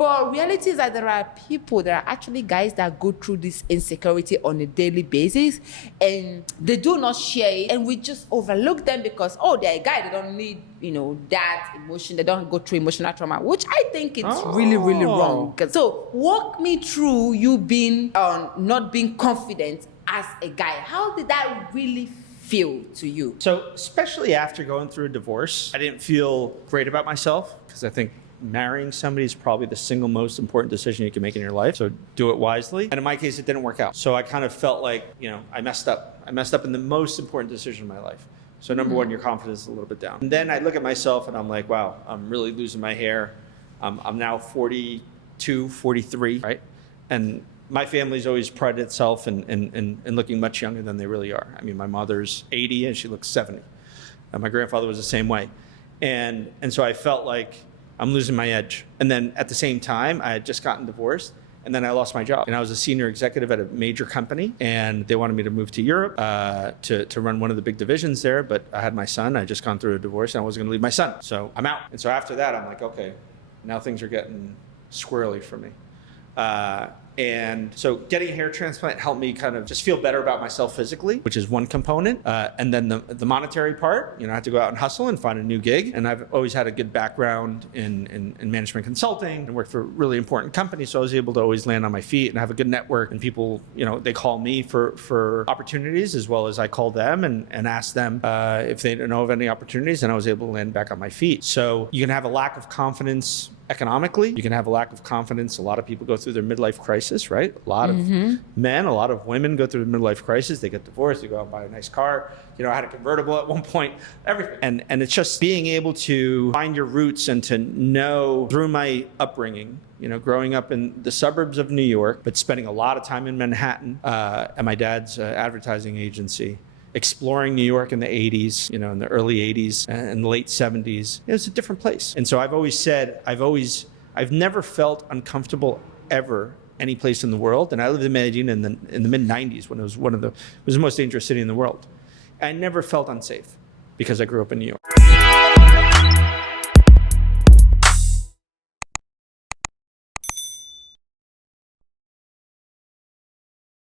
But reality is that there are actually guys that go through this insecurity on a daily basis and they do not share it. And we just overlook them because, they're a guy. They don't need, that emotion. They don't go through emotional trauma, which I think it's really, really wrong. So walk me through you being, not being confident as a guy. How did that really feel to you? So especially after going through a divorce, I didn't feel great about myself because I think marrying somebody is probably the single most important decision you can make in your life. So do it wisely. And in my case, it didn't work out. So I kind of felt like, I messed up. I messed up in the most important decision of my life. So number one, your confidence is a little bit down. And then I look at myself and I'm like, wow, I'm really losing my hair. I'm now 42, 43, right? And my family's always prided itself in looking much younger than they really are. I mean, my mother's 80 and she looks 70. And my grandfather was the same way. And so I felt like I'm losing my edge. And then at the same time, I had just gotten divorced and then I lost my job. And I was a senior executive at a major company and they wanted me to move to Europe to run one of the big divisions there. But I had my son, I had just gone through a divorce and I wasn't gonna leave my son. So I'm out. And so after that, I'm like, okay, now things are getting squirrely for me. And so getting a hair transplant helped me kind of just feel better about myself physically, which is one component. And then the monetary part, I had to go out and hustle and find a new gig. And I've always had a good background in management consulting and worked for really important companies. So I was able to always land on my feet and have a good network. And people, they call me for opportunities as well as I call them and ask them if they know of any opportunities. And I was able to land back on my feet. So you can have a lack of confidence economically. You can have a lack of confidence. A lot of people go through their midlife crisis, right? A lot of men, a lot of women go through the midlife crisis. They get divorced, they go out and buy a nice car. I had a convertible at one point, everything. And it's just being able to find your roots and to know through my upbringing, growing up in the suburbs of New York, but spending a lot of time in Manhattan at my dad's advertising agency, exploring New York in the 80s, in the early 80s and the late 70s. It was a different place. And so I've always said, I've never felt uncomfortable ever any place in the world. And I lived in Medellin in the mid 90s when it was the most dangerous city in the world. I never felt unsafe because I grew up in New York.